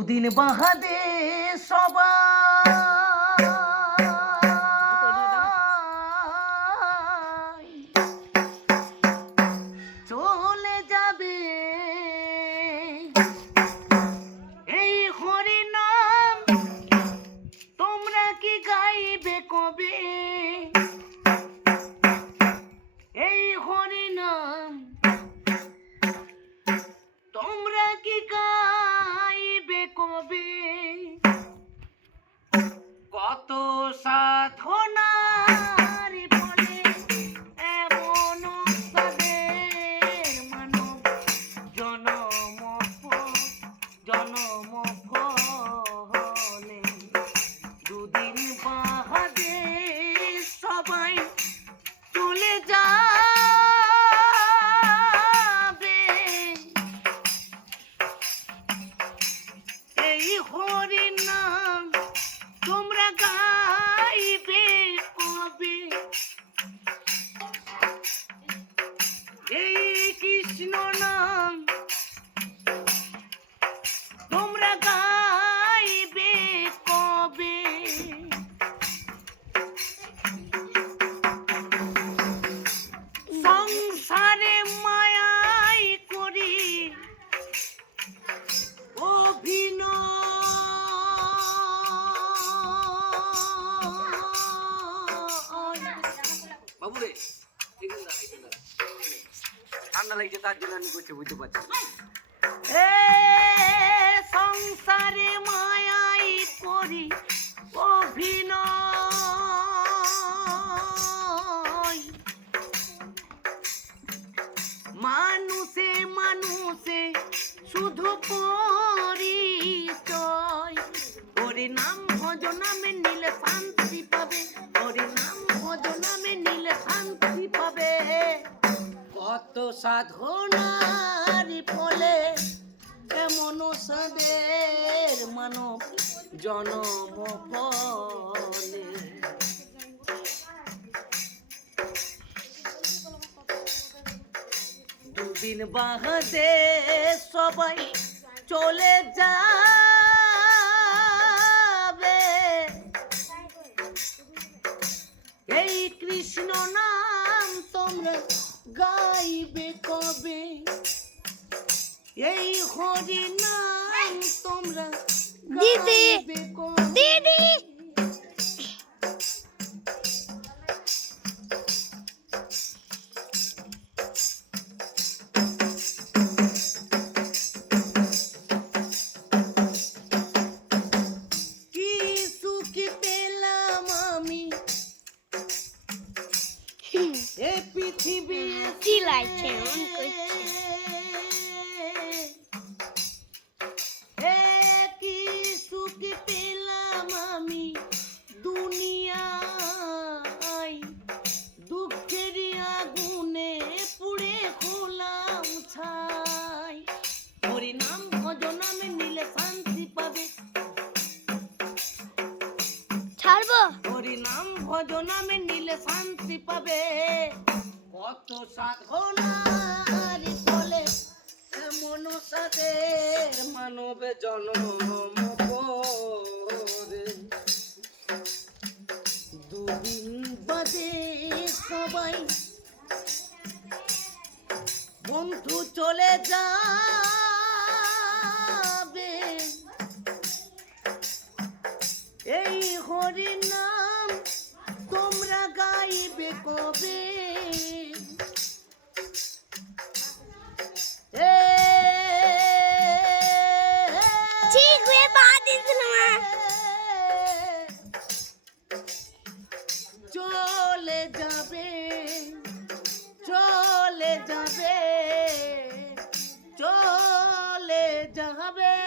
দুদিন বাহাদে সবাই চলে যাবে এই হরি নাম তোমরা কি গাইবে কবে এই হরি নাম তোমরা কি গাইবে কবে কত সাধনার ফলে এমন তাদের মানব জনম ফলে দুদিন বাদে সবাই চলে যাবে এই হরি নাম তোমরা গাইবে কবে এই কৃষ্ণ নাম তোমরা গাইবে কবে সংসারে মায়াই করি বাবুরে ঠান্ডা লাগছে তার জন্য আমি করছি বুঝতে পারছি সংসারে মায়াই করি অভিনয় মানুষে মানুষে শুধু পরিচয় হরি নাম ভজনামে নিলে শান্তি পাবে হরি নাম ভজনামে নিলে শান্তি পাবে কত সাধনার ফলে এমন সাদের মানব জনম ফলে দুদিন বাদে সবাই চলে যাবে এই কৃষ্ণ নাম তোমরা গাইবে কবে এই হরি নাম তোমরা গাইবে কবে দিদি কি সুখ পেলাম আমি এ পৃথিবী কি লাগছে কি সুখ পেলাম আমি দুনিয়ায় দুঃখের আগুনে পুড়ে হলাম ছাই হরি নাম ভজনামে নিলে শান্তি পাবে ছাড়বো হরি নাম ভজনামে নিলে শান্তি পাবে কত সাধনার ফলে এমন সাদের মানব জনম করে দুদিন বাদে সবাই বন্ধু চলে যাবে এই হরি নাম তোমরা গাইবে কবে ঠিক হয়ে বাদ দিলাম চলে যাবে চলে যাবে চলে যাবে